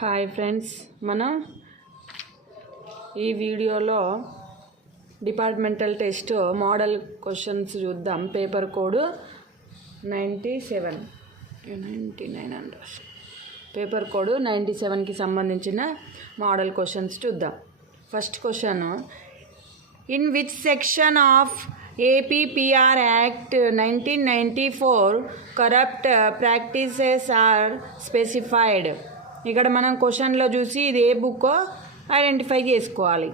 Hi friends, మనం ఈ వీడియోలో డిపార్ట్మెంటల్ టెస్ట్ మోడల్ క్వశ్చన్స్ చూద్దాం. పేపర్ కోడ్ 99 పేపర్ కోడ్ 97కి సంబంధించిన మోడల్ క్వశ్చన్స్ చూద్దాం. First question, in which section of APPR Act 1994 corrupt practices are specified. ఇక్కడ మనం క్వశ్చన్లో చూసి ఇది ఏ బుక్కో ఐడెంటిఫై చేసుకోవాలి.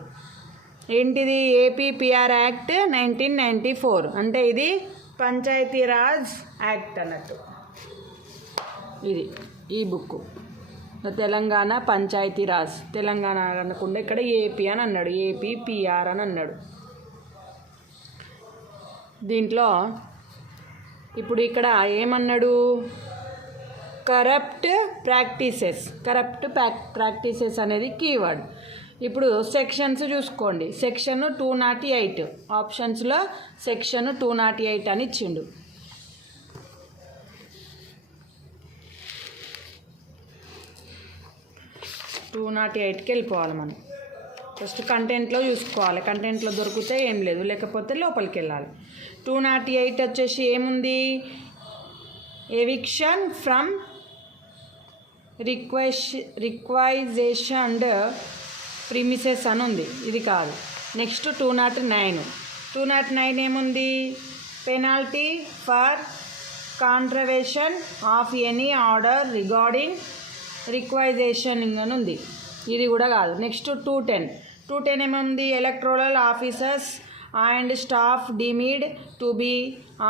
ఏంటిది? APPR Act 1994 అంటే ఇది పంచాయతీరాజ్ యాక్ట్ అన్నట్టు. ఇది ఈ బుక్ తెలంగాణ పంచాయతీరాజ్, తెలంగాణ అనకుండా ఇక్కడ ఏపీ అని అన్నాడు, APPR అని అన్నాడు. దీంట్లో ఇప్పుడు ఇక్కడ ఏమన్నాడు? కరప్ట్ ప్రాక్టీసెస్ అనేది కీవర్డ్. ఇప్పుడు సెక్షన్స్ చూసుకోండి. సెక్షన్ 208, ఆప్షన్స్లో సెక్షన్ 208 అని ఇచ్చిండు. టూ 208కి వెళ్ళిపోవాలి మనం. ఫస్ట్ కంటెంట్లో చూసుకోవాలి. కంటెంట్లో దొరికితే ఏం లేదు, లేకపోతే లోపలికి వెళ్ళాలి. 208 వచ్చేసి ఏముంది? ఎవిక్షన్ ఫ్రమ్ రిక్వైజేషన్ ప్రిమిసెస్ అని ఉంది, ఇది కాదు. నెక్స్ట్ 209 ఏముంది? Penalty for contravention of any order regarding requisition అని ఉంది, ఇది కూడా కాదు. నెక్స్ట్ 210 ఏముంది? Electoral officers and staff deemed to be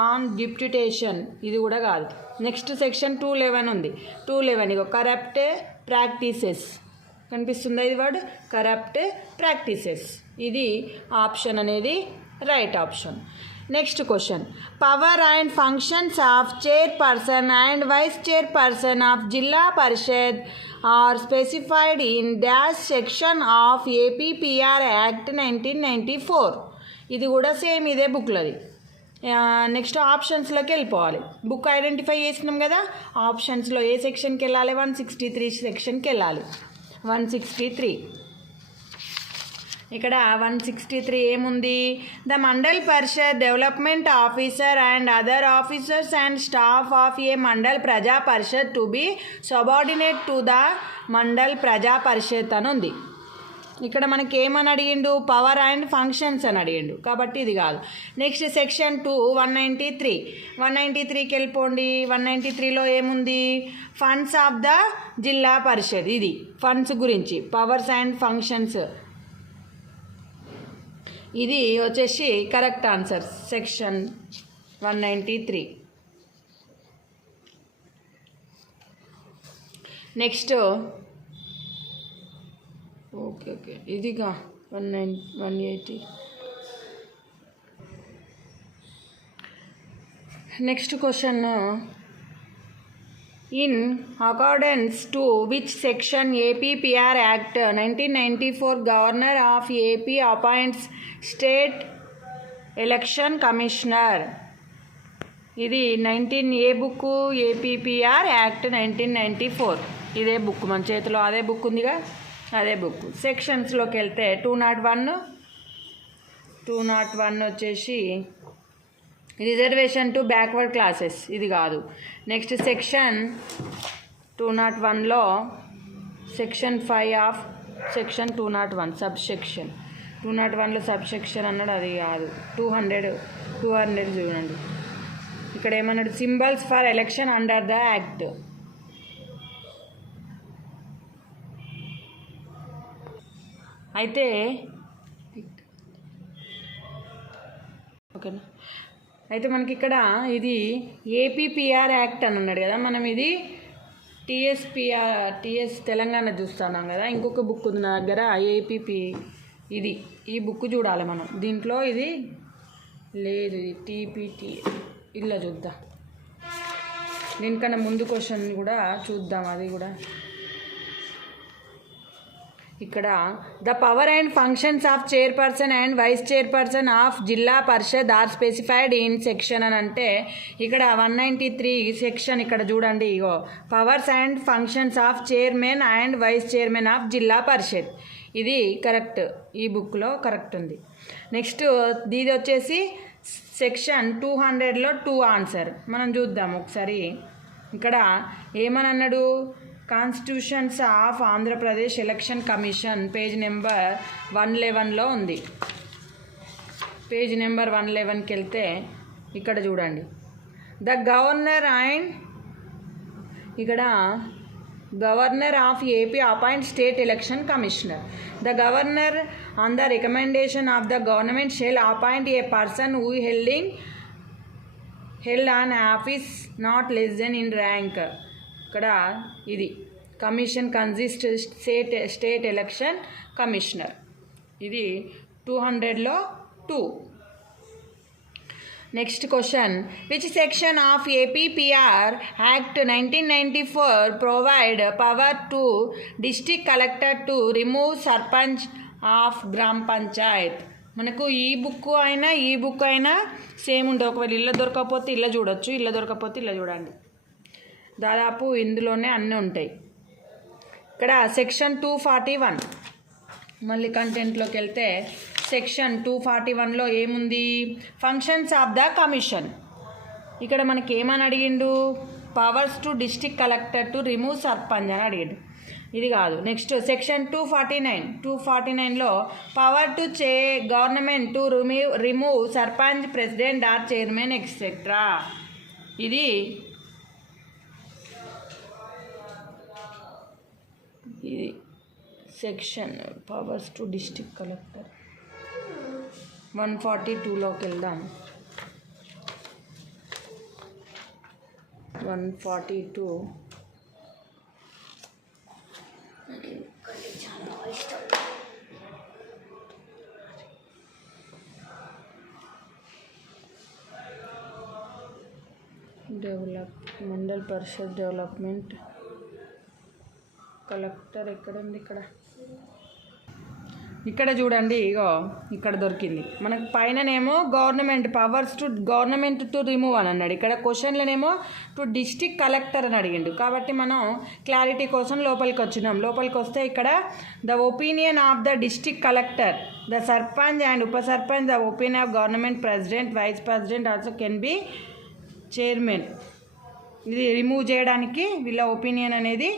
on deputation, ఇది కూడా కాదు. నెక్స్ట్ సెక్షన్ 211 ఉంది. 211 ఇగో కరప్ట్ ప్రాక్టీసెస్ కనిపిస్తుందా? ఇది వర్డ్ కరప్ట్ ప్రాక్టీసెస్, ఇది ఆప్షన్ అనేది right option. Next question, power and functions of chairperson and vice chairperson of Zilla Parishad are specified in dash section of APPR Act 1994. ఇది కూడా సేమ్ ఇదే బుక్లోది. నెక్స్ట్ ఆప్షన్స్లోకి వెళ్ళిపోవాలి. Book identify చేసినాం కదా, ఆప్షన్స్లో ఏ సెక్షన్కి వెళ్ళాలి? 163 సెక్షన్కి వెళ్ళాలి. 163 ఇక్కడ 163 ఏముంది? The Mandal Parishad development officer and other officers and staff of a Mandal Praja Parishad to be subordinate to the Mandal Praja Parishad అని ఉంది. ఇక్కడ మనకి ఏమని అడిగిండు? పవర్ అండ్ ఫంక్షన్స్ అని అడిగిండు, కాబట్టి ఇది కాదు. నెక్స్ట్ సెక్షన్ 193కి వెళ్ళిపోండి. 193లో ఏముంది? ఫండ్స్ ఆఫ్ ద జిల్లా పరిషత్, ఇది ఫండ్స్ గురించి, పవర్స్ అండ్ ఫంక్షన్స్, ఇది వచ్చేసి correct answer section 193. Next okay ఇదిగా 180. Next question, in accordance to which section APPR Act 1994 governor of AP appoints state election commissioner. ఇది 19 ఏ బుక్? APPR Act 1994, ఇదే book మన చేతిలో, అదే బుక్ ఉందిగా, అదే బుక్. సెక్షన్స్లోకి వెళ్తే 201 వచ్చేసి రిజర్వేషన్ టు బ్యాక్వర్డ్ క్లాసెస్, ఇది కాదు. నెక్స్ట్ సెక్షన్ 201లో సెక్షన్ 5 ఆఫ్ సెక్షన్ 201 సబ్సెక్షన్ 201లో సబ్సెక్షన్ అన్నాడు, అది కాదు. 200 చూడండి. ఇక్కడ ఏమన్నాడు? Symbols for election under the act. అయితే ఓకేనా, అయితే మనకి ఇక్కడ ఇది APPR Act అని అన్నాడు కదా, మనం ఇది TS తెలంగాణ చూస్తున్నాం కదా. ఇంకొక బుక్ ఉంది నా దగ్గర, APP, ఇది ఈ బుక్ చూడాలి మనం. దీంట్లో ఇది లేదు, ఇది TPT, ఇలా చూద్దాం. దీనికన్నా ముందు క్వశ్చన్ కూడా చూద్దాం, అది కూడా ఇక్కడ the power and functions of chairperson and vice chairperson of Zilla Parishad are specified in section అని అంటే ఇక్కడ 193 సెక్షన్ ఇక్కడ చూడండి. ఇగో powers and functions of chairman and vice chairman of Zilla పరిషత్. ఇది కరెక్ట్, ఈ బుక్లో కరెక్ట్ ఉంది. నెక్స్ట్ ఇది వచ్చేసి సెక్షన్ 200లో 2 ఆన్సర్. మనం చూద్దాం ఒకసారి. ఇక్కడ ఏమని అన్నాడు, constitutions of Andhra Pradesh election commission page number 111లో ఉంది. పేజ్ నెంబర్ 111కి వెళ్తే ఇక్కడ చూడండి, ద గవర్నర్ అండ్ ఇక్కడ governor of AP appoint state election commissioner. The governor on the recommendation of the government shall appoint a person who held on office not less than in rank. ఇక్కడ ఇది commission consist state election commissioner. ఇది 200లో 2. Next question, which section of APPR act 1994 provide power to district collector to remove sarpanch of గ్రామ పంచాయత్. మనకు ఈ book అయినా same ఉంటుంది. ఒకవేళ ఇళ్ళ దొరకకపోతే ఇళ్ళ చూడొచ్చు, ఇళ్ళ దొరకకపోతే ఇళ్ళ చూడండి. దాదాపు ఇందులోనే అన్నీ ఉంటాయి. ఇక్కడ సెక్షన్ 241 మళ్ళీ కంటెంట్లోకి వెళ్తే సెక్షన్ 241లో ఏముంది, ఫంక్షన్స్ ఆఫ్ ద కమిషన్. ఇక్కడ మనకి ఏమని అడిగిండు, powers to district collector to remove sarpanch అని అడిగిండు. ఇది కాదు. నెక్స్ట్ సెక్షన్ 249లో power to government to remove sarpanch, president or chairman etcetera. ఇది section powers to district collector. 142లోకి వెళ్దాం. 142 మండల్ పరిషత్ డెవలప్మెంట్ కలెక్టర్ ఎక్కడ ఉంది, ఇక్కడ చూడండి. ఇగో ఇక్కడ దొరికింది మనకు. పైననేమో గవర్నమెంట్ టు రిమూవ్ అని అన్నాడు. ఇక్కడ క్వశ్చన్లోనేమో టు డిస్ట్రిక్ట్ కలెక్టర్ అని అడిగిండు. కాబట్టి మనం క్లారిటీ కోసం లోపలికి వచ్చినాం. లోపలికి వస్తే ఇక్కడ the opinion of the district collector, the sarpanch and ఉప sarpanch, the opinion of government president, vice president also can be chairman. ఇది రిమూవ్ చేయడానికి వీళ్ళ ఒపీనియన్ అనేది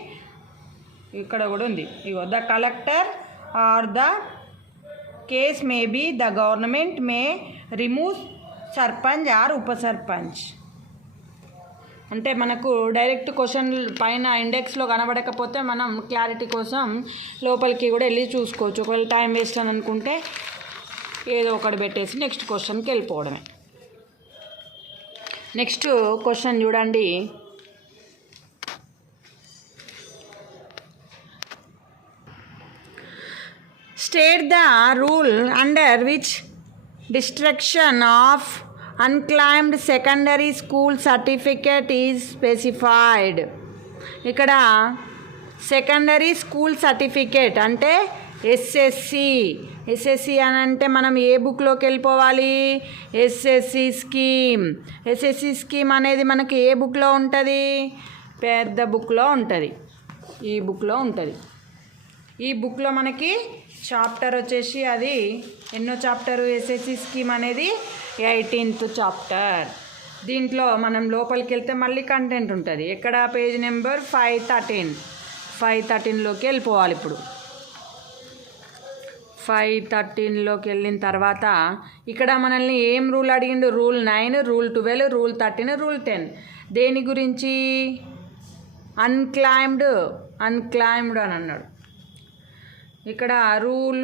ఇక్కడ కూడా ఉంది. ఇగో the collector or the case may be the government may remove sarpanch or ఉప సర్పంచ్. అంటే మనకు డైరెక్ట్ క్వశ్చన్ పైన ఇండెక్స్లో కనబడకపోతే మనం క్లారిటీ కోసం లోపలికి కూడా వెళ్ళి చూసుకోవచ్చు. ఒకవేళ టైం వేస్ట్ అని అనుకుంటే ఏదో ఒకటి పెట్టేసి నెక్స్ట్ క్వశ్చన్కి వెళ్ళిపోవడమే. నెక్స్ట్ క్వశ్చన్ చూడండి. State the rule under which destruction of unclaimed secondary school certificate is specified. ఇక్కడ సెకండరీ స్కూల్ సర్టిఫికేట్ అంటే ఎస్ఎస్సి అని అంటే మనం ఏ బుక్లోకి వెళ్ళిపోవాలి, ఎస్ఎస్సి స్కీమ్ అనేది మనకి ఏ బుక్లో ఉంటుంది, పెద్ద బుక్లో ఉంటుంది. ఈ బుక్లో ఉంటుంది. ఈ బుక్లో మనకి చాప్టర్ వచ్చేసి అది ఎన్నో చాప్టరు, ఎస్ఎస్సి స్కీమ్ అనేది 18th చాప్టర్. దీంట్లో మనం లోపలికి వెళ్తే మళ్ళీ కంటెంట్ ఉంటుంది. ఎక్కడ పేజ్ నెంబర్ 513లోకి వెళ్ళిపోవాలి. ఇప్పుడు 513లోకి వెళ్ళిన తర్వాత ఇక్కడ మనల్ని ఏం రూల్ అడిగిండు, రూల్ 9, రూల్ 12, రూల్ 13, రూల్ 10. దేని గురించి, అన్క్లైమ్డ్ అని అన్నాడు. ఇక్కడ రూల్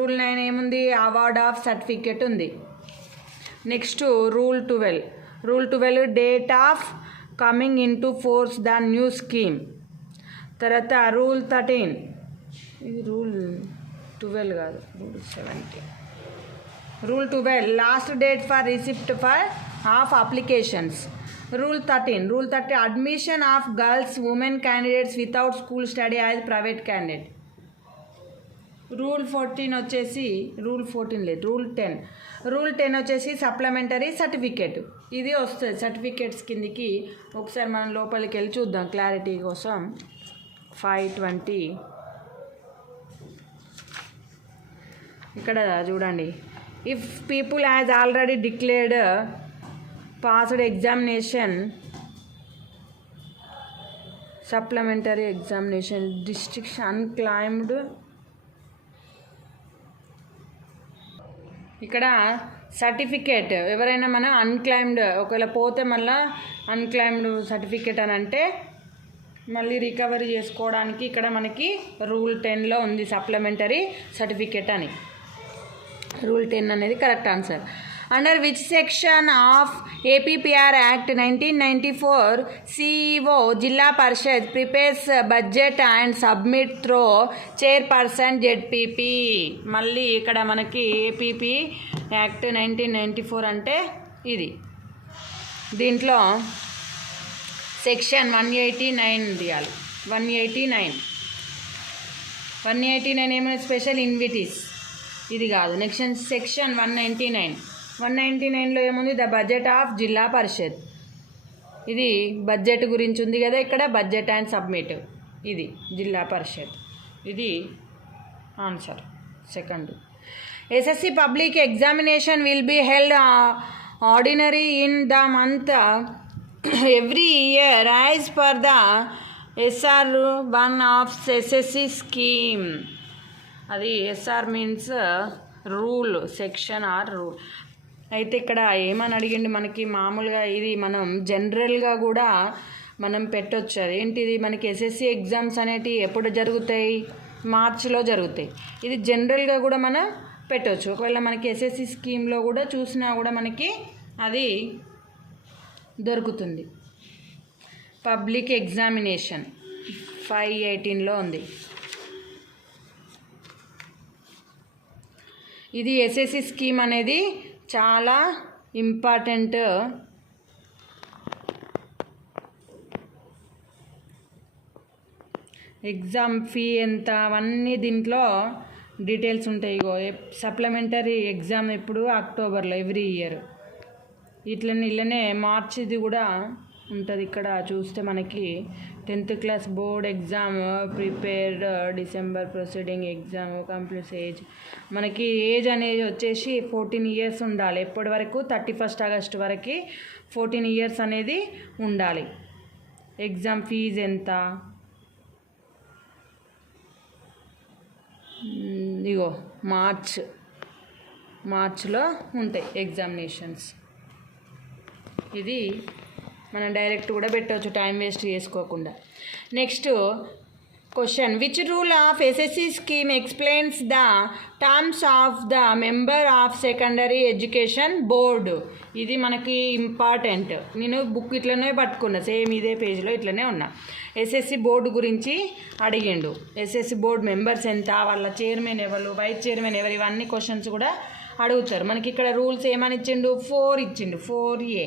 9 ఏముంది, అవార్డ్ ఆఫ్ సర్టిఫికేట్ ఉంది. Next rule 12 date of coming in to force the new scheme. తర్వాత రూల్ 13, ఇది రూల్ 12 కాదు, rule 17. Rule 12 last date for receipt of applications. Rule 13 admission of girls women candidates without school study as private candidate. Rule 14 వచ్చేసి rule 10 వచ్చేసి supplementary certificate. ఇది వస్తుంది certificates కిందికి. ఒకసారి మనం లోపలికి వెళ్ళి చూద్దాం క్లారిటీ కోసం. 520 ఇక్కడ చూడండి. If people has already declared passed examination supplementary examination district unclaimed. ఇక్కడ సర్టిఫికేట్ ఎవరైనా మనం అన్క్లైమ్డ్ ఒకవేళ పోతే మళ్ళీ అన్క్లైమ్డ్ సర్టిఫికేట్ అని అంటే మళ్ళీ రికవరీ చేసుకోవడానికి ఇక్కడ మనకి రూల్ 10లో ఉంది సప్లిమెంటరీ సర్టిఫికేట్ అని. రూల్ 10 అనేది correct answer. Under which section of APPR act 1994 CEO Zilla Parishad prepares budget and submit through chairperson ZPP. మళ్ళీ ఇక్కడ మనకి ఏపీపీ యాక్ట్ 1994 అంటే ఇది. దీంట్లో సెక్షన్ 189 తీయాలి. 189 ఏమైనా స్పెషల్ ఇన్విటీస్ ఇది కాదు. నెక్స్ట్ సెక్షన్ 199లో ఏముంది? ద బడ్జెట్ ఆఫ్ జిల్లా పరిషత్. ఇది బడ్జెట్ గురించి ఉంది కదా ఇక్కడ. బడ్జెట్ అండ్ సబ్మిట్ ఇది జిల్లా పరిషత్. ఇది answer second. SSC public examination will be held ordinary in the month every year as per the SR1 of SSC scheme. అది SR means rule, section or rule. అయితే ఇక్కడ ఏమని అడిగిండి మనకి మామూలుగా ఇది మనం జనరల్గా కూడా మనం పెట్టవచ్చు. అదేంటిది మనకి SSC ఎగ్జామ్స్ అనేటివి ఎప్పుడు జరుగుతాయి? మార్చిలో జరుగుతాయి. ఇది జనరల్గా కూడా మనం పెట్టవచ్చు. ఒకవేళ మనకి SSC స్కీమ్లో కూడా చూసినా కూడా మనకి అది దొరుకుతుంది. పబ్లిక్ ఎగ్జామినేషన్ 518లో ఉంది. ఇది SSC స్కీమ్ అనేది చాలా ఇంపార్టెంట్. ఎగ్జామ్ ఫీ ఎంత అవన్నీ దీంట్లో డీటెయిల్స్ ఉంటాయి. ఇగో సప్లిమెంటరీ ఎగ్జామ్ ఇప్పుడు అక్టోబర్లో ఎవ్రీ ఇయర్. ఇట్లనే మార్చిది కూడా ఉంటుంది. ఇక్కడ చూస్తే మనకి 10th class board exam prepared December proceeding exam complete age. మనకి ఏజ్ అనేది వచ్చేసి 14 ఇయర్స్ ఉండాలి. ఎప్పటి వరకు? 31 ఆగస్టు వరకు 14 ఇయర్స్ అనేది ఉండాలి. ఎగ్జామ్ ఫీజు ఎంత? ఇగో మార్చ్లో ఉంటాయి ఎగ్జామినేషన్స్. ఇది మనం డైరెక్ట్ కూడా పెట్టవచ్చు టైం వేస్ట్ చేసుకోకుండా. Next question, which rule of SSC scheme explains the terms of the member of secondary education board. ఇది మనకి ఇంపార్టెంట్. నేను బుక్ ఇట్లనే పట్టుకున్నా, సేమ్ ఇదే పేజ్లో ఇట్లనే ఉన్నా. SSC బోర్డు గురించి అడిగిండు. SSC బోర్డు మెంబర్స్ ఎంత, వాళ్ళ చైర్మన్ ఎవరు, వైస్ చైర్మన్ ఎవరు, ఇవన్నీ క్వశ్చన్స్ కూడా అడుగుతారు. మనకి ఇక్కడ రూల్స్ ఏమని ఇచ్చిండు? 4 ఇచ్చిండు. 4A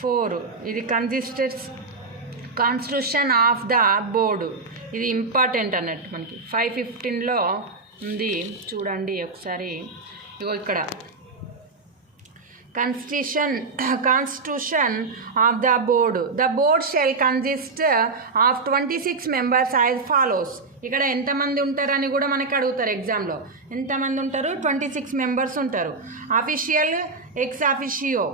4 ఇది కాన్స్టిట్యూషన్ ఆఫ్ ద బోర్డు. ఇది ఇంపార్టెంట్ అన్నట్టు. మనకి 515లో ఉంది చూడండి ఒకసారి. ఇగో ఇక్కడ constitution of the board. The board shall consist of 26 members as follows. ఇక్కడ ఎంతమంది ఉంటారని కూడా మనకి అడుగుతారు ఎగ్జామ్లో. ఎంతమంది ఉంటారు? 26 మెంబర్స్ ఉంటారు. Official, ex officio.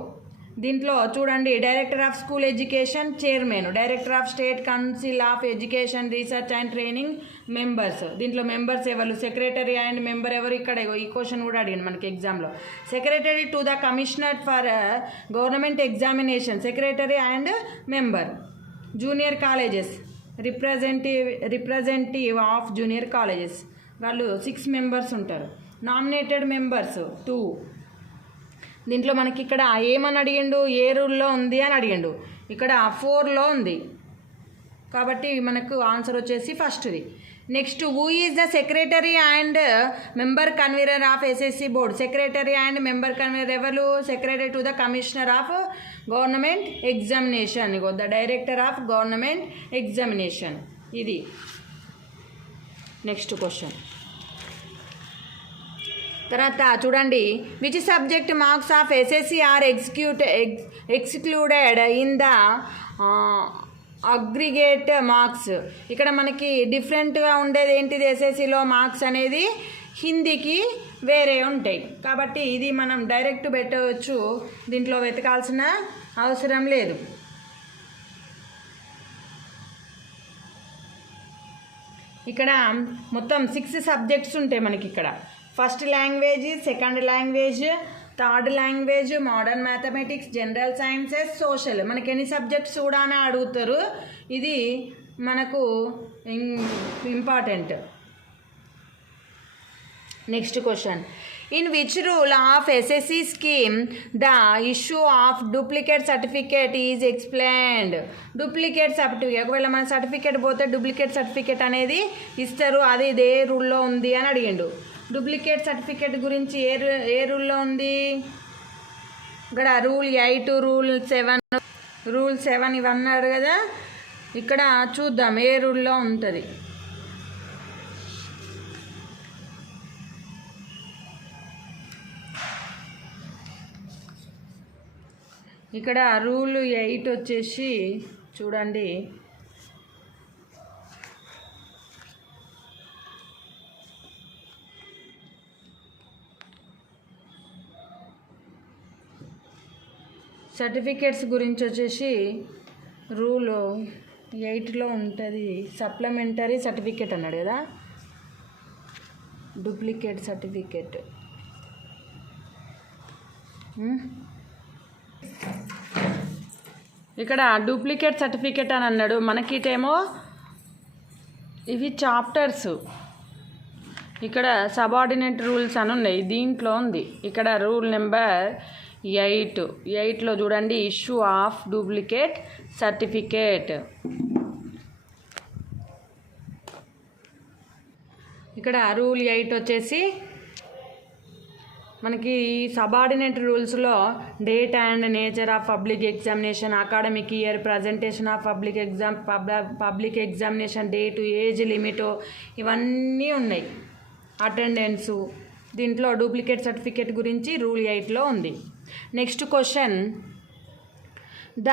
దీంట్లో చూడండి, director of school education chairman, director of state council of education research and training members. దీంట్లో మెంబర్స్ ఎవరు? సెక్రటరీ అండ్ మెంబర్ ఎవరు? ఇక్కడ ఈ క్వశ్చన్ కూడా అడిగింది మనకి ఎగ్జామ్లో. Secretary to the commissioner for government examination, secretary and member. Junior colleges representative of junior colleges, వాళ్ళు 6 మెంబర్స్ ఉంటారు. Nominated members 2. దీంట్లో మనకి ఇక్కడ ఏమని అడిగిండు? ఏ రూల్లో ఉంది అని అడిగిండు. ఇక్కడ 4లో ఉంది. కాబట్టి మనకు ఆన్సర్ వచ్చేసి ఫస్ట్ది. Next, who is the secretary and member convener of SSC board? Secretary and member convener ఎవరు? Secretary to the commissioner of government examination, the director of government examination. ఇది నెక్స్ట్ క్వశ్చన్. తర్వాత చూడండి, which subject marks of SSC are excluded in the aggregate marks. ఇక్కడ మనకి డిఫరెంట్గా ఉండేది ఏంటిది? ఎస్ఎస్సిలో marks అనేది హిందీకి వేరే ఉంటాయి కాబట్టి ఇది మనం డైరెక్ట్ పెట్టవచ్చు, దీంట్లో వెతకాల్సిన అవసరం లేదు. ఇక్కడ మొత్తం 6 సబ్జెక్ట్స్ ఉంటాయి మనకి. ఇక్కడ first language, second language, third language, modern mathematics, general sciences, social. మనకి ఎన్ని సబ్జెక్ట్స్ కూడా అని అడుగుతారు, ఇది మనకు important. Next question, in which rule of SSC scheme the issue of duplicate certificate is explained? Duplicate certificate, ఒకవేళ మన సర్టిఫికేట్ పోతే డూప్లికేట్ సర్టిఫికేట్ అనేది ఇస్తారు, అది ఇదే రూల్లో ఉంది అని అడిగిండు. డూప్లికేట్ సర్టిఫికేట్ గురించి ఏ రూల్లో ఉంది? ఇక్కడ రూల్ 8, రూల్ 7 ఇవన్నారు కదా. ఇక్కడ చూద్దాం ఏ రూల్లో ఉంటుంది. ఇక్కడ రూల్ 8 వచ్చేసి చూడండి, సర్టిఫికేట్స్ గురించి వచ్చేసి రూల్ 8లో ఉంటుంది. సప్లిమెంటరీ సర్టిఫికేట్ అన్నాడు కదా, డూప్లికేట్ సర్టిఫికేట్. ఇక్కడ డూప్లికేట్ సర్టిఫికేట్ అని అన్నాడు, మనకిటేమో ఇవి చాప్టర్స్. ఇక్కడ సబార్డినేట్ రూల్స్ అని ఉన్నాయి, దీంట్లో ఉంది. ఇక్కడ రూల్ నెంబర్ 8లో చూడండి, ఇష్యూ ఆఫ్ డూప్లికేట్ సర్టిఫికేట్. ఇక్కడ రూల్ 8 వచ్చేసి మనకి సబార్డినేట్ రూల్స్లో date and nature of public examination, academic year, presentation of public examination date, age limit, ఇవన్నీ ఉన్నాయి. అటెండెన్సు, దీంట్లో డూప్లికేట్ సర్టిఫికేట్ గురించి రూల్ 8లో ఉంది. Next question, the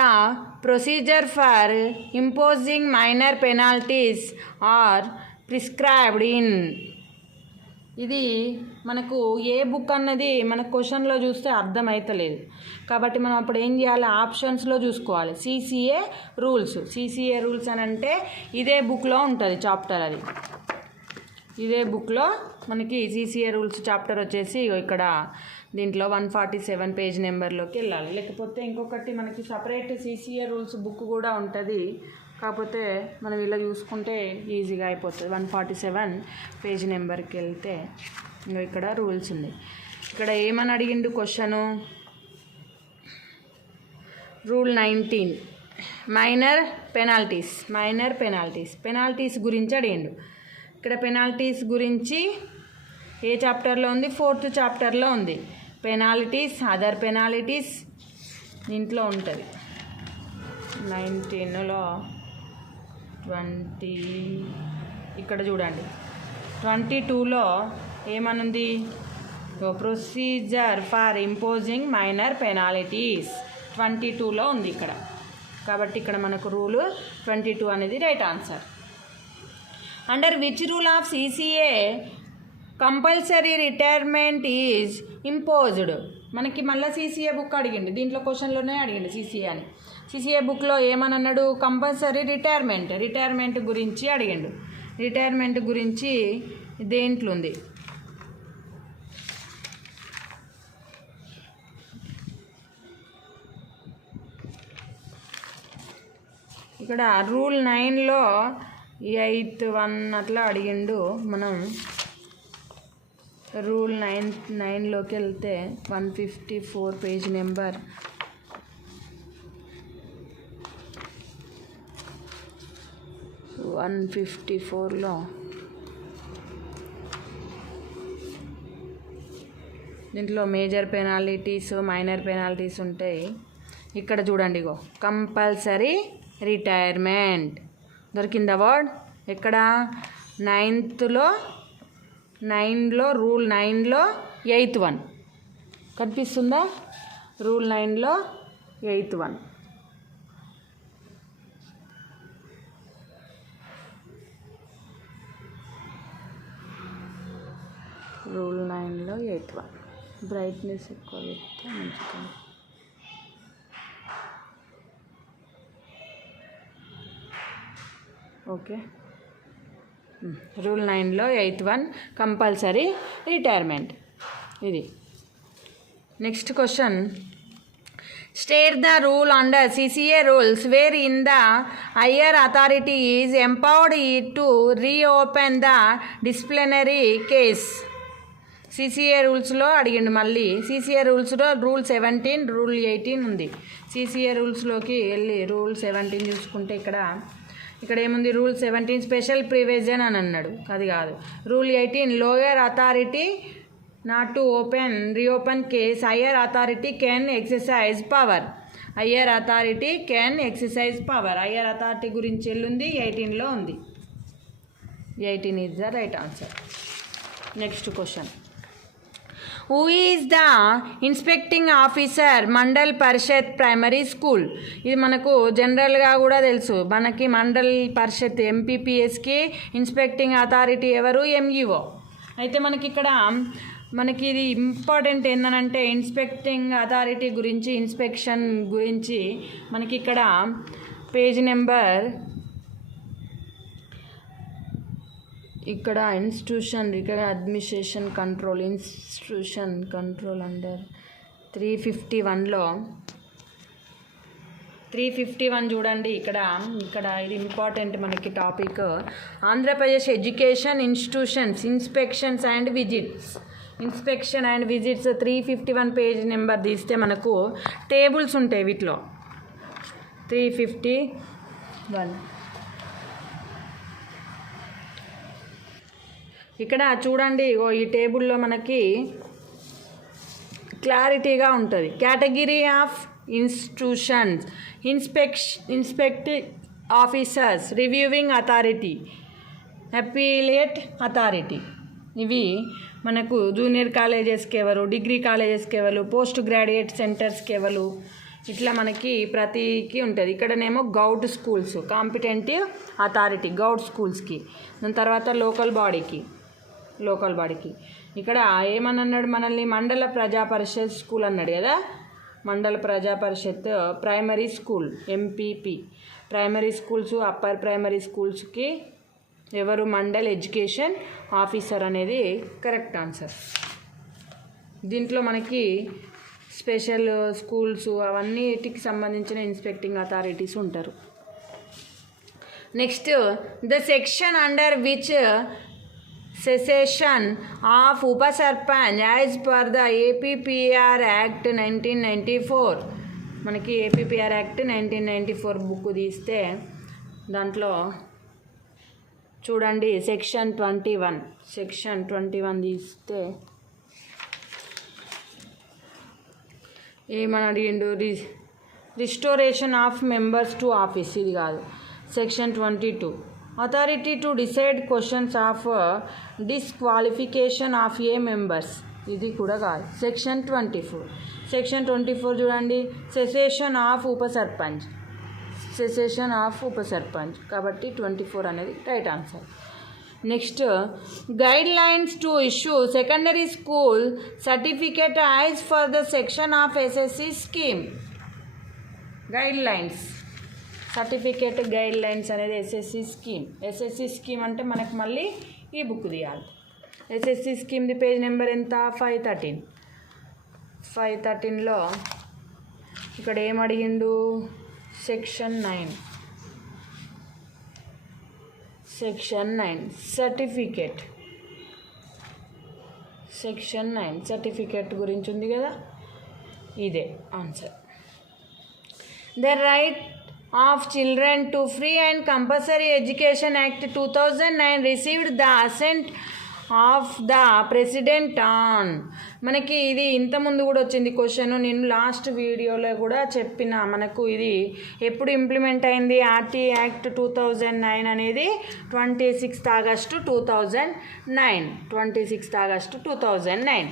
procedure for imposing minor penalties are prescribed in. ఇది మనకు ఏ book అన్నది మన క్వశ్చన్లో చూస్తే అర్థమవుతలేదు కాబట్టి మనం అప్పుడు ఏం చేయాలి, ఆప్షన్స్లో చూసుకోవాలి. సిసిఏ రూల్స్ అని అంటే ఇదే బుక్లో ఉంటుంది చాప్టర్, అది ఇదే బుక్లో మనకి సిసిఏ రూల్స్ చాప్టర్ వచ్చేసి ఇక్కడ దీంట్లో 147 పేజ్ నెంబర్లోకి వెళ్ళాలి. లేకపోతే ఇంకొకటి మనకి సపరేట్ సిసిఏ రూల్స్ బుక్ కూడా ఉంటుంది, కాకపోతే మనం ఇలా చూసుకుంటే ఈజీగా అయిపోతుంది. 147 పేజ్ నెంబర్కి వెళ్తే ఇక్కడ రూల్స్ ఉంది. ఇక్కడ ఏమని అడిగిండు క్వశ్చను, రూల్ 19 మైనర్ పెనాల్టీస్ గురించి అడిగిండు. ఇక్కడ పెనాల్టీస్ గురించి ఏ చాప్టర్లో ఉంది? 4th చాప్టర్లో ఉంది. పెనాల్టీస్, అదర్ పెనాల్టీస్ దీంట్లో ఉంటుంది. 19లో 20, ఇక్కడ చూడండి 22లో ఏమనుంది, procedure for imposing minor penalties 22లో ఉంది ఇక్కడ. కాబట్టి ఇక్కడ మనకు రూలు 22 అనేది right answer. Under which rule of CCA compulsory retirement is imposed? మనకి మళ్ళీ సిసిఏ బుక్ అడిగిండు, దీంట్లో క్వశ్చన్లోనే అడిగిండు సిసిఏ అని. సిసిఏ బుక్లో ఏమని అన్నాడు, కంపల్సరీ రిటైర్మెంట్ గురించి అడిగిండు. రిటైర్మెంట్ గురించి దేంట్లో ఉంది, ఇక్కడ రూల్ 9లో 8th 1 అట్లా అడిగిండు. మనం రూల్ 9లోకి వెళ్తే 154 పేజ్ నెంబర్, 154లో దీంట్లో మేజర్ పెనాల్టీస్ మైనర్ పెనాల్టీస్ ఉంటాయి. ఇక్కడ చూడండి, ఇగో కంపల్సరీ రిటైర్మెంట్ దొరికింది అవార్డ్. ఎక్కడ 9లో రూల్ 9లో 8th 1 కనిపిస్తుందా? రూల్ 9లో 8th 1. రూల్ 9లో 8th 1. బ్రైట్నెస్ ఎక్కువ పెడితే మంచిగా. ఓకే, రూల్ 9లో 8th 1 కంపల్సరీ రిటైర్మెంట్. ఇది next question. State the rule under CCA rules wherein the higher authority is empowered to reopen the disciplinary case. CCA రూల్స్లో అడిగిండు మళ్ళీ. CCA రూల్స్లో రూల్ 17 రూల్ 18 ఉంది. CCA రూల్స్లోకి వెళ్ళి rule 17 చూసుకుంటే ఇక్కడ ఏముంది? రూల్ 17 స్పెషల్ ప్రివిజన్ అని అన్నాడు, అది కాదు. Rule 18 lower authority not to reopen case, higher authority can exercise power. Higher authority can exercise power. Higher authority గురించి ఎల్లుంది, 18లో ఉంది. 18 is the right answer. Next question. Who is the inspecting officer mandal Parishad primary school? ఇది మనకు జనరల్గా కూడా తెలుసు. మనకి మండల్ పరిషత్ MPPSకి inspecting authority ఎవరు? MUO. అయితే మనకి ఇది ఇంపార్టెంట్ ఏంటంటే ఇన్స్పెక్టింగ్ అథారిటీ గురించి, ఇన్స్పెక్షన్ గురించి మనకి ఇక్కడ పేజ్ నెంబర్, ఇక్కడ institution administration control, institution control under 351లో 351 చూడండి. ఇక్కడ ఇది ఇంపార్టెంట్ మనకి topic. Andhra Pradesh education institutions inspections and visits. Inspection and visits 351 page number తీస్తే మనకు టేబుల్స్ ఉంటాయి. వీటిలో 351 ఇక్కడ చూడండి. ఈ టేబుల్లో మనకి క్లారిటీగా ఉంటుంది. Category of institutions, inspecting officers, reviewing authority, appellate authority. ఇవి మనకు జూనియర్ కాలేజెస్కి ఎవరు, డిగ్రీ కాలేజెస్కి ఎవరు, పోస్ట్ గ్రాడ్యుయేట్ సెంటర్స్కి ఎవరు, ఇట్లా మనకి ప్రతికి ఉంటుంది. ఇక్కడనేమో గౌట్ స్కూల్స్, కాంపిటెంటివ్ అథారిటీ గౌట్ స్కూల్స్కి. దాని తర్వాత లోకల్ బాడీకి. ఇక్కడ ఏమన్నాడు మనల్ని? మండల ప్రజా పరిషత్ స్కూల్ అన్నాడు కదా. Mandal Praja Parishad primary school MPP primary schools, upper primary స్కూల్స్కి ఎవరు? మండల్ ఎడ్యుకేషన్ ఆఫీసర్ అనేది కరెక్ట్ ఆన్సర్. దీంట్లో మనకి స్పెషల్ స్కూల్స్ అవన్నిటికి సంబంధించిన ఇన్స్పెక్టింగ్ అథారిటీస్ ఉంటారు. Next, the section under which cessation of ఉప sarpanch as per the APPR act 1994. మనకి APPR యాక్ట్ 1994 బుక్ తీస్తే దాంట్లో చూడండి సెక్షన్ 21 తీస్తే ఏమని అడిగిండు? Restoration of members to office. ఇది కాదు. Section 22 authority to decide questions of disqualification of A members. ఇది కూడా కాదు. సెక్షన్ 24 చూడండి, సెసేషన్ ఆఫ్ ఉప సర్పంచ్. కాబట్టి 24 అనేది right answer. Next, guide lines to issue secondary school certificate as for the section of SSC scheme. Guide lines, certificate guide lines అనేది SSC scheme అంటే మనకు మళ్ళీ ఈ బుక్ తీయాలి. SSC స్కీమ్ది పేజ్ నెంబర్ ఎంత? 513లో ఇక్కడ ఏమడిగిండు? Section 9 certificate. సెక్షన్ 9 సర్టిఫికేట్ గురించి ఉంది కదా, ఇదే answer. The right of Children to Free and Compulsory Education Act 2009 received the assent of the president on. మనకి ఇది ఇంతకుముందు కూడా వచ్చింది క్వశ్చన్, నేను లాస్ట్ వీడియోలో కూడా చెప్పిన. మనకు ఇది ఎప్పుడు ఇంప్లిమెంట్ అయింది ఆర్టీ యాక్ట్ 2009 అనేది 26th August 2009. 26th August 2009.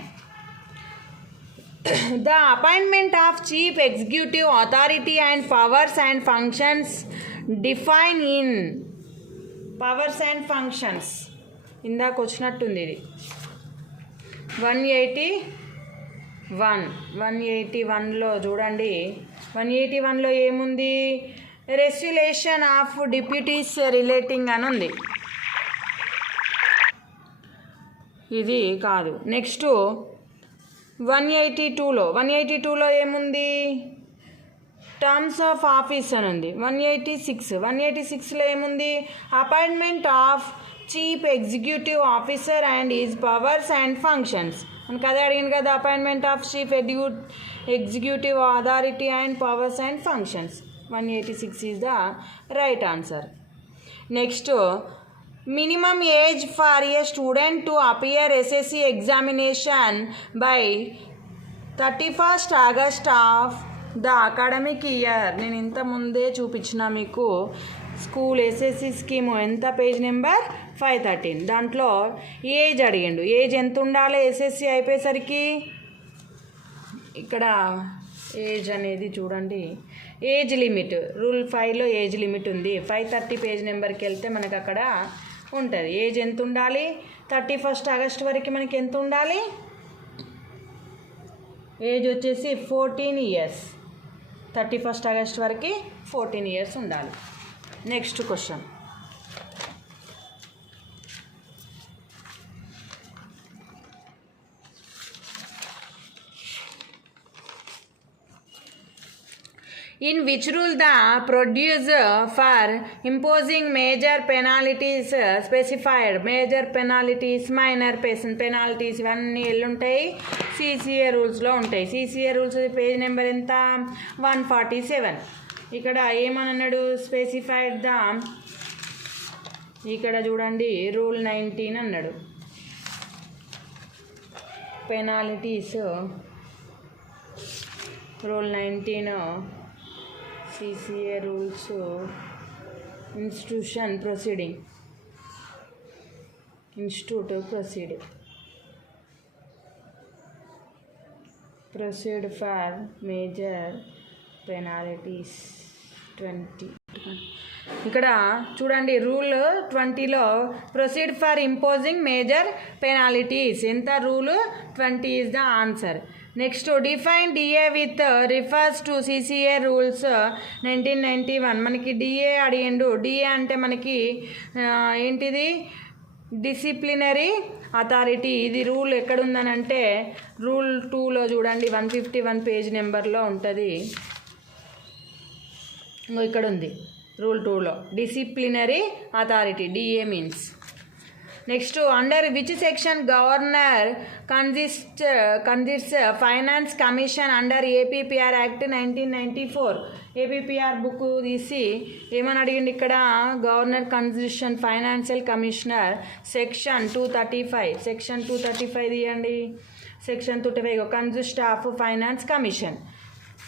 The appointment of chief executive authority and powers and functions defined in powers and functions. ఇందాక వచ్చినట్టుంది ఇది 181లో చూడండి. 181లో ఏముంది? రెస్యులేషన్ ఆఫ్ డిప్యూటీస్ రిలేటింగ్ అని ఉంది. ఇది కాదు. నెక్స్ట్ 182లో ఏముంది? టర్మ్స్ ఆఫ్ ఆఫీస్ అని ఉంది. 186లో ఏముంది? Appointment of chief executive officer and is powers and functions. మనకు అదే అడిగింది కదా, appointment of chief executive authority and powers and functions. 186 is the right answer. Next, minimum age for a student to appear SSC examination by 31st August of the academic year. నేను ఇంత ముందే చూపించిన మీకు school SSC scheme. ఎంత? Page number 513. దాంట్లో age అడిగిండు. Age ఎంత ఉండాలి ఎస్ఎస్సి అయిపోయేసరికి? ఇక్కడ ఏజ్ అనేది చూడండి, ఏజ్ లిమిట్ రూల్ 5లో ఏజ్ లిమిట్ ఉంది. 530 పేజ్ నెంబర్కి వెళ్తే మనకు అక్కడ ఉంటుంది. ఏజ్ ఎంత ఉండాలి? 31st ఆగస్ట్ వరకు మనకి ఎంత ఉండాలి? ఏజ్ వచ్చేసి 14 years. 31st ఆగస్ట్ వరకు 14 years ఉండాలి. Next question. In which rule the producer for imposing major penalties specified? Major penalties, minor penalties ఇవన్నీ ఎల్లుంటాయి? సిసిఏ రూల్స్లో ఉంటాయి. సిసిఏ రూల్స్ పేజ్ నెంబర్ ఎంత? 147. ఇక్కడ ఏమన్నాడు? స్పెసిఫైడ్ ద, ఇక్కడ చూడండి రూల్ 19 అన్నాడు. Penalties rule 19 CCA rules institute proceed for major penalties 20. ఇక్కడ చూడండి రూల్ 20లో proceed for imposing major penalties. ఎంత? Rule 20 is the answer. Next, define DA with refers to CCA rules 1991. మనకి డిఏ అడిగిండు. DA అంటే మనకి ఏంటిది? Disciplinary authority. ఇది రూల్ ఎక్కడుందనంటే రూల్ 2లో చూడండి 151 పేజ్ నెంబర్లో ఉంటుంది. ఇక్కడ ఉంది రూల్ 2లో disciplinary authority, DA means. Next, under which section governor consists finance commission under APPR act 1994. APPR book తీసి ఏమని అడిగింది ఇక్కడ? Governor constitution financial commissioner section 235. Section 235 తీయండి. Section 235 consist of finance commission.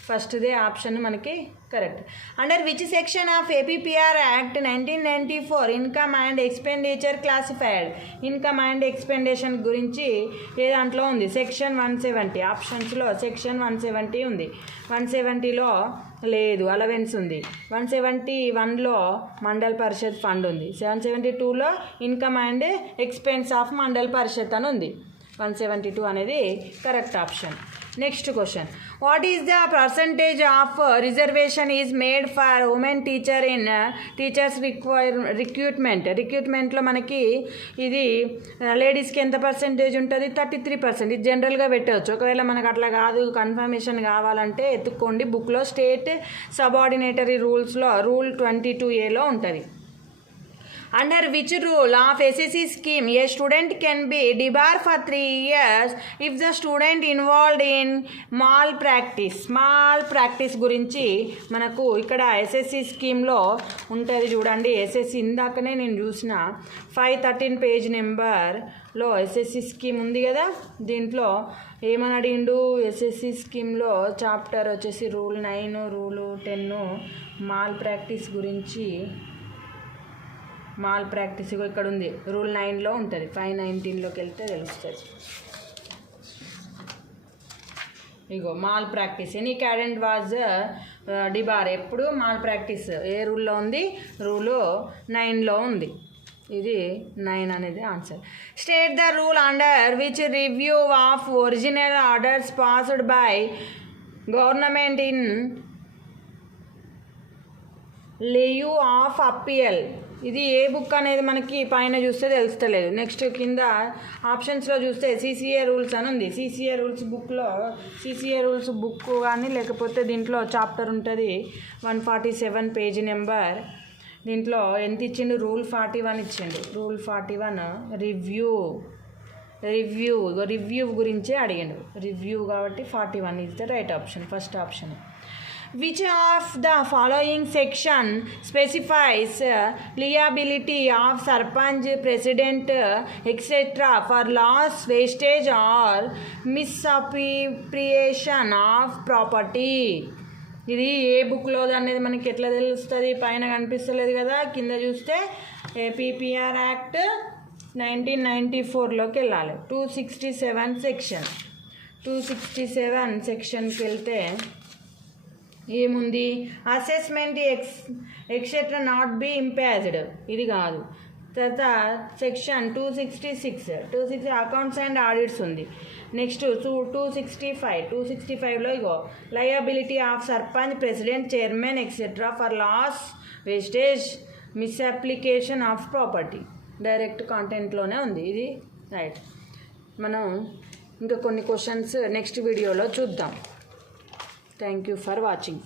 ఫస్ట్దే ఆప్షన్ మనకి correct. Under which section of APPR act 1994 income and expenditure classified? Income and expenditure గురించి ఏ దాంట్లో ఉంది? సెక్షన్ 170. ఆప్షన్స్లో సెక్షన్ 170 ఉంది. 170లో లేదు, అలవెన్స్ ఉంది. 171లో మండల్ పరిషత్ ఫండ్ ఉంది. 172లో income and expense of mandal parishad అని ఉంది. 172 అనేది correct option. Next question, what is the percentage of reservation is made for women teacher in teachers రిక్రూట్మెంట్లో మనకి ఇది లేడీస్కి ఎంత పర్సంటేజ్ ఉంటుంది? 33%. ఇది జనరల్గా పెట్టవచ్చు. ఒకవేళ మనకు అట్లా కాదు, కన్ఫర్మేషన్ కావాలంటే ఎత్తుక్కోండి బుక్లో. స్టేట్ సబార్డినేటరీ రూల్స్లో రూల్ 22A ఉంటుంది. Under which rule of SSC scheme a student can be debarred for 3 years if the student involved in malpractice గురించి మనకు ఇక్కడ ఎస్ఎస్సి స్కీమ్లో ఉంటుంది చూడండి. ఎస్ఎస్సి ఇందాకనే నేను చూసిన 513 పేజ్ నెంబర్లో ఎస్ఎస్సి స్కీమ్ ఉంది కదా. దీంట్లో ఏమని అడిగిండు, ఎస్ఎస్సి స్కీమ్లో చాప్టర్ వచ్చేసి రూల్ 9 రూల్ 10 మాల్ ప్రాక్టీస్ గురించి. మాల్ ప్రాక్టీస్ ఇక్కడ ఉంది, రూల్ 9లో ఉంటుంది. 519లోకి వెళ్తే తెలుస్తుంది. ఇగో malpractice any candidate was debar. ఎప్పుడు మాల్ ప్రాక్టీస్ ఏ రూల్లో ఉంది, రూలు 9లో ఉంది. ఇది 9 అనేది answer. State the rule under which review of original orders passed by government in lieu of appeal. ఇది ఏ బుక్ అనేది మనకి పైన చూస్తే తెలుస్తలేదు. నెక్స్ట్ కింద ఆప్షన్స్లో చూస్తే సిసిఏ రూల్స్ అని ఉంది. సిసిఏ రూల్స్ బుక్లో సిసిఏ రూల్స్ బుక్ కానీ లేకపోతే దీంట్లో చాప్టర్ ఉంటుంది 147 పేజీ నెంబర్. దీంట్లో ఎంత ఇచ్చిండు, రూల్ 41 ఇచ్చిండు. రూల్ 41 రివ్యూ గురించే అడిగిండు. రివ్యూ కాబట్టి 41 is the right option, first option. Which of the following section specifies liability of sarpanch, president, etc. for loss, wastage or misappropriation of property? ఇది ఏ బుక్లో అనేది మనకి ఎట్లా తెలుస్తుంది, పైన కనిపిస్తలేదు కదా. కింద చూస్తే ఏపీపీఆర్ యాక్ట్ 1994లోకి వెళ్ళాలి. 267 సెక్షన్కి వెళ్తే ఏముంది, assessment etcetera not be impaired, ఇది కాదు. తర్వాత సెక్షన్ 266 అకౌంట్స్ అండ్ ఆడిట్స్ ఉంది. నెక్స్ట్ 265లో ఇగో liability of sarpanch, president, chairman etcetera for loss, wastage, misapplication of property. Direct కాంటెంట్లోనే ఉంది, ఇది రైట్. మనం ఇంకా కొన్ని క్వశ్చన్స్ నెక్స్ట్ వీడియోలో చూద్దాం. Thank you for watching.